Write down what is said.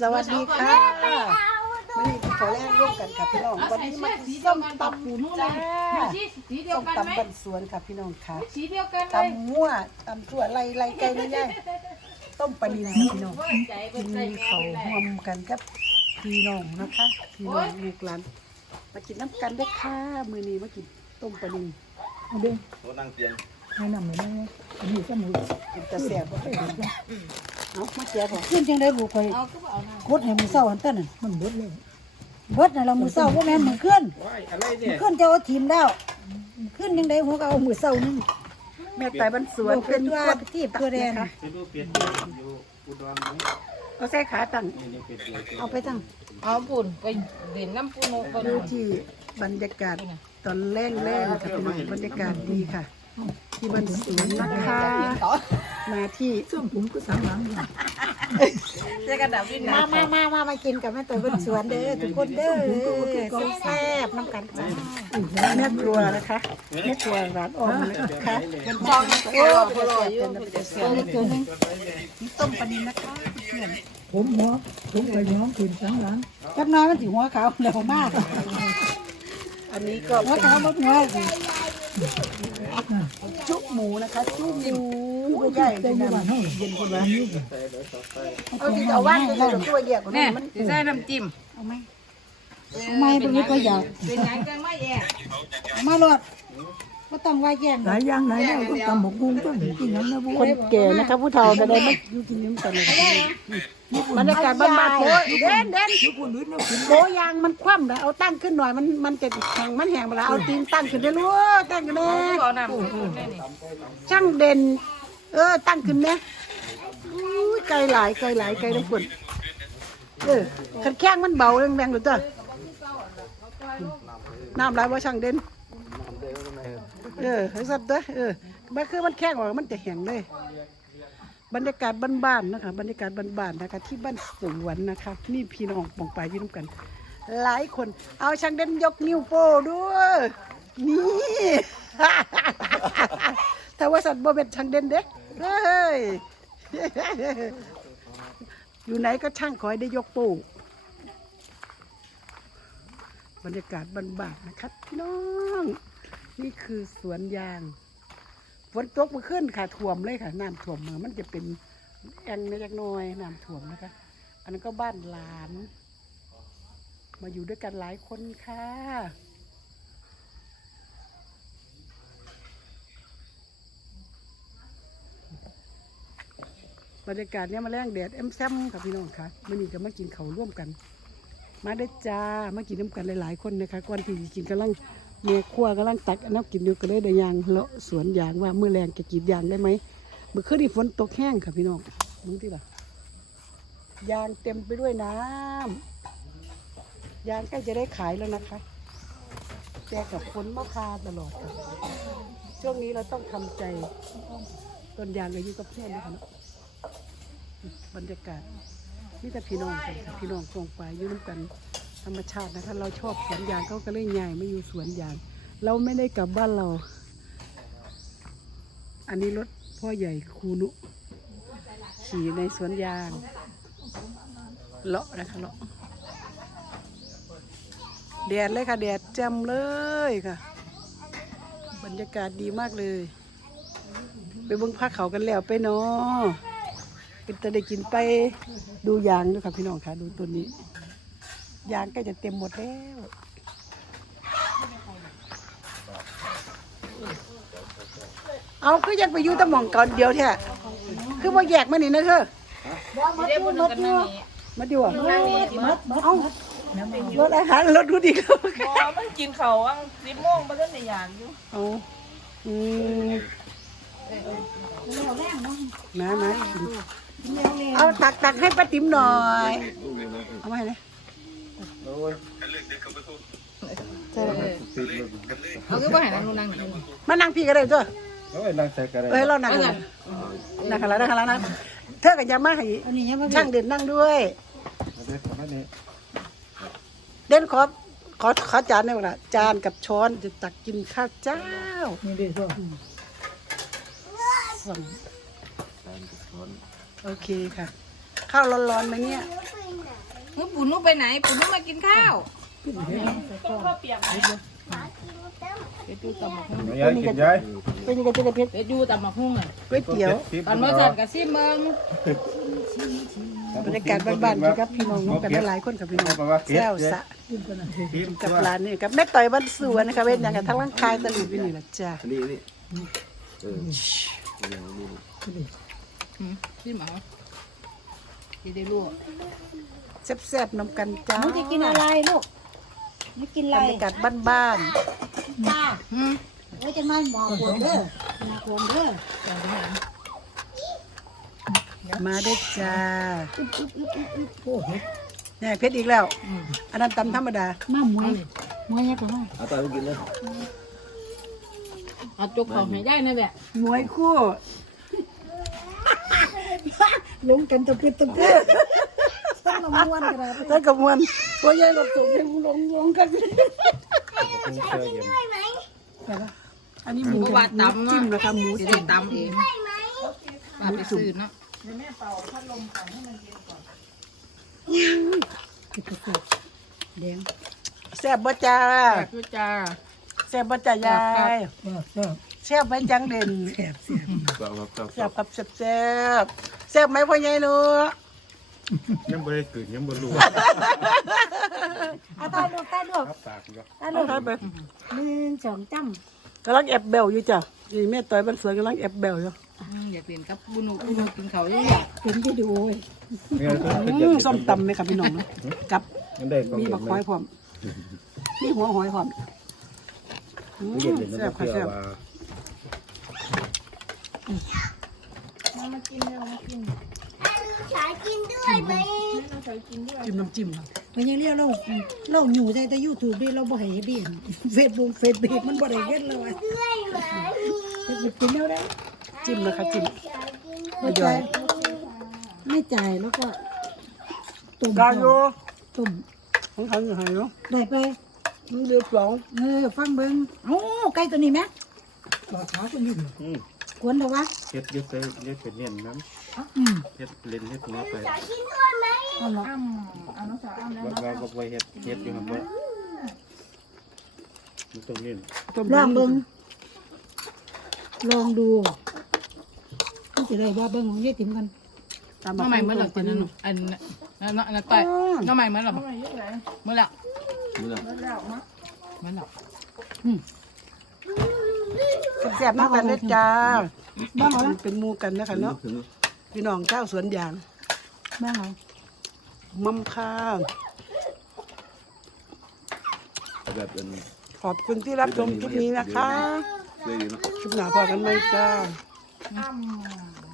สวัสดีค่ะวันนี้ขอแรกร่วมกันค่ะพี่น้องวันนี้มาส้มตำปูจ้าสีเดียส้วมกันไหมตำบันสวนค่ะพี่น้องค่ะสีเดียวกันเลยตำมั่วตำถั่วไรไรไก่ไม่ใช่ต้มปลานิลค่ะพี่น้องใจกิเป็นนใจเขาห่วมกันกับพี่น้องนะคะพี่น้องลูกหลานมากินน้ำกันเด้อค่ะมื้อนี้มากินต้มปลานิลเอาเด้งรถนั่งเตียงให้นำเลยนะอันนี้ก็หมูกินแต่แซ่บบ่เป็น เอามาแจกบ่ขึ้นจังได้บุข่อยเอาก็เอานะกดให้มื้อเช้าอันเต้นน่ะมันเบิดเลยเบิดน่ะเรามื้อเช้าบ่แม่นมื้อขึ้นว้ายอะไรเนี่ยขึ้นจะเอาทีมแล้วขึ้นยังไงหัวก็เอามือเศร้านึงแม่ตายบ้านสวนเป็นตัวที่ตัวแดงไปดูเป็ดอยู่อุดรไหมเอาใส่ขาตั้งนี่นี่เป็ดอยู่เอาไปตั้งเอาปุ่นไปเด่นน้ำปูนไปดูที่บรรยากาศตอนแรกแรกค่ะพี่น้องบรรยากาศดีค่ะ ที่บ้านสวนนะคะ มาที่ส้มผมก็สามหลังอยู่จะกระดับดินมามามามามากินกับแม่ตายบ้านสวนเด้อทุกคนเด้อแซ่บๆน้ำกันจ้าแม่ครัวนะคะแม่ครัวร้านอ่อนนะคะเป็นช่องโอ้โหเป็นเสียงตัวนึงต้มปลานิลนะคะเพื่อนผมหัวผมไปย้อมขึ้นสามหลังจับน้อยมันถือหัวขาวเร็วมาก อันนี้ก็หัวขาวมากหัวจุหมูนะคะจุหมู ใหญ่ได้เป็นยี่บ้านเฮาเย็นคนละเอาที่เอาว่างเลยเราช่วยเดียวกันเนี่มันจะใส่น้ำจิ้มเอาไหมเอาไหมเป็นนี้ก็อยากเป็นยังจังไม่แย่มาหลอดก็ต้องว่าแย่งหลายอย่างหลายอย่างต้องตำหมกมุ้งต้องกินน้ำนะบุ้คนแก่นะคะผู้เฒ่าก็ได้ไมาอยู่กินน้ำกันเลยบรรยากาศบ้านๆโอ้ยเด่นเด่นทุกคนรู้นะกินโบยางมันคว่ำแล้วเอาตั้งขึ้นหน่อยมันมันจะแข็งมันแห้งไปแล้วเอาตีนตั้งขึ้นได้รู้ตั้งขึ้นได้ช่างเด่น เออ ตั้งขึ้นไหมอุ้ยไกลหลายไกลหลายไกลน้ำฝนเออขันแข้งมันเบาแรงๆหรือตัวน้ำไหลว่าช่างเด่นเออให้สัตว์เด้อเออมันคือมันแข้งออกมันจะแห้งเลย บรรยากาศบ้านๆนะคะ บรรยากาศบ้านๆนะคะ ที่บ้านสวนนะคะนี่พี่น้องปองไปยืนำกัน หลายคน เอาช่างเด่นยกนิ้วโป้ด้วยนี่แต่ว่าสัตว์บ่เป็นช่างเด่นเด้ เฮ้ย อยู่ไหนก็ช่างขอให้ได้ยกป้บรรยากาศบ้านๆนะครับพี่น้อง นี่คือสวนยางฝนตกมาขึ้นค่ะท่วมเลยค่ะน้ำท่วมมามันจะเป็นแอ่งเล็กน้อยน้ำท่วมนะคะ อันนั้นก็บ้านหลาน มาอยู่ด้วยกันหลายคนค่ะ บรรยากาศเนี้ยมาแรงแดดเอ็มแซมค่ะพี่น้องค่ะมื่อนี้ก็มากินเขาร่วมกัน มาได้จ้ามากินน้ำกันหลายๆคนนะคะก่อนที่กินกำลังเมียครัวกำลังตักน้ำกินอยู่ก็เลยได้ยางเลาะสวนยางว่าเมื่อแรงจะกรีดยางได้ไหมเมื่อคืนฝนตกแห้งค่ะพี่น้องมึงที่ละยางเต็มไปด้วยน้ำยางใกล้จะได้ขายแล้วนะคะแต่กับฝนมะพาตลอดค่ะช่วงนี้เราต้องทำใจต้นยางอายุกับเพื่อนนะคะเนาะ บรรยากาศนี่แต่พี่น้องกันพี่น้องกองไปอยู่น้ำกันธรรมชาตินะคะเราชอบสวนยางเขาก็เลยใหญ่ไม่อยู่สวนยาง เราไม่ได้กลับบ้านเรา อันนี้รถพ่อใหญ่คูนุ ขี่ในสวนยางเลาะนะคะเลาะแดดเลยค่ะแดดแจ่มเลยค่ะ บรรยากาศดีมากเลย ไปเบิ่งภาคเขากันแล้วไปเนาะ เป็นจะได้กินไปดูยางด้วยค่ะพี่น้องค่ะดูต้นนี้ ยางใกล้จะเต็มหมดแล้วเอาคือยังไปอยู่ตะหม่องก่อนเดียวแท้คือว่าแยกมานี่นะเธอสีเดียวปุ่นกันนั่นนี่มาดีกว่านั่งนี่สิมั้งเอารถอาหารรถดูดีแล้วอ๋อมันกินเขาอังสิบโมงมาเล่นในยางอยู่เอาอืมมามา เอาตักตักให้ป้าติ๋มหน่อย เอามาให้เลยโอ้ยใช่เลยติดเลยเอาคือว่าให้นั่งนั่งนี่มานั่งพี่ก็ได้จ้ะโอ้ยนั่งใส่กระไรเอ้ยเรานั่งกันนั่งกันแล้วนั่งกันแล้วนะเธอกับยามาให้ช่างเด่นนั่งด้วยเด็กคนนี้เด่นขอขอขอจานได้ไหมล่ะจานกับช้อนจะตักกินข้าวเจ้านี่เด้อก็สั่ง โอเคค่ะ ข้าวร้อนๆไหมเนี่ยรเฮ้ยปู่นุไปไหนปู่นุมากินข้าวต้องข้าวเปียกไหมเดี๋ยวดูตำบักหุ่งยายกินยายเป็นยังไงจะเพชรเดี๋ยวดูตำบักหุ่งอะก๋วยเตี๋ยวตอนเมื่อสันกับซิมเบิงบรรยากาศบ้านๆครับพี่น้องน้องกันหลายคนกับพี่น้องแซวสะทีมกับร้านนี่กับแม่ต่อยบ้านสวนนะคะเว้นอย่างกันทั้งร่างกายตะลุยไปนี่ละจ้านี่นี่ เอออืมซิมเอาจะได้รู้แซ่บๆน้ำกันจ้าหนูจะกินอะไรลูกไม่กินอะไรบรรยากาศบ้านจ้าอืมไว้จะมาหมอขวดเด้อหมอขวดเด้อๆมาได้จ้าโอ้โหเนี่ยเพชรอีกแล้ว อันนั้นตำธรรมดา มาหมวยหมวยยังไงมาเอาตาไปกินเลยเอาจุกเขาให้ได้นะแบบมวยคู่ ลงกันตะเพ็ดตะเพ็ดต้องมาม้วนกันนะแล้วกับมวนพ่อใหญ่รถสูงยังลงลงกันเชื่อเย็นอันนี้หมูเพราะว่าตำจิ้มเนาะนะคะหมูจะจิ้ได้มตำเองป้าไปซื้อเนาะแดงแซ่บบ่จ้าแบบด้วยจ้าแซ่บบ่จ้ายายแซ่บแซ่บไหมจังเด่นแซ่บแซ่บกลับครับกลับแซ่บครับแซ่บแซ่บแซ่บไหมพ่อใหญ่หนูยังบ่ได้ตื่นยังบ่รู้เอาตาลูกตาลูกครับปากก็ตาลูกเอาไปหนึ่งสองจ้กำลังแอบเบลอยู่จ้ะนี่แม่ต่อยบ้านสวนกำลังแอบเบลอยู่อืมอยากเรียนกับบุนุบุนุกินเขาวเยอะอยากๆเป็นวิดีโอเนี่ยอืมส้มตำไหมครับพี่น้องเนาะกับยังได้ต้องมีเย็นบักหอยพร้อมมีหัวหอยพร้อม อืมเย็นเย็นแซ่บน้ำค่ะเกลือแซ่บว่าจิ้มน้ำจิ้มครับมันยังเรียกเราเราอยู่ในแต่ยูทูบด้วยเราบ่ให้เบี้ยนเฟซบุ๊กเฟซบุ๊กมันบ่ได้เงินเลยจะกินแล้วได้จิ้มนะคะจิ้มไม่จ่ายไม่จ่ายแล้วก็ต้มกาโยต้มของเขาอยู่ไหนเนาะได้ไปมันเรียบร้อยเออฟังเบิ่งเอ้าไก่ตัวนี้ไหมปลาขาวตัวนี้อืม กวนเถอะวะเฮ็ดเฮ็ดไปเฮ็ดเป็นเนียนน้อืมำเฮ็ดเล่นเฮ็ดเนื้อไปเอาละอ้ำเอาน้องสาวอ้ำแล้วว่าว่าก็ไปเฮ็ดเฮ็ดอยู่ครับว่ามันต้องเน้นต้มลองเบิ่งลองดูมันจะได้ว่าเบิ่งของยายติ๋มกันตามน้องใหม่เมื่อไหร่จะนั่นอันนั้นนั่นนั่นต่อยน้องใหม่เมื่อไหร่เมื่อไหร่มื้อละเมื่อไหร่ แซ่บมากกันเลยจ้าบ้านเป็นหมูกันนะคะเนาะถึงพี่น้องเจ้าสวนยางบ้างเหรอมัมข้าวแบบเป็นขอบคุณที่รับชมคลิปนี้นะคะเลยเนาะคลิปหน้าพอกันไหมจ้าอ้ำ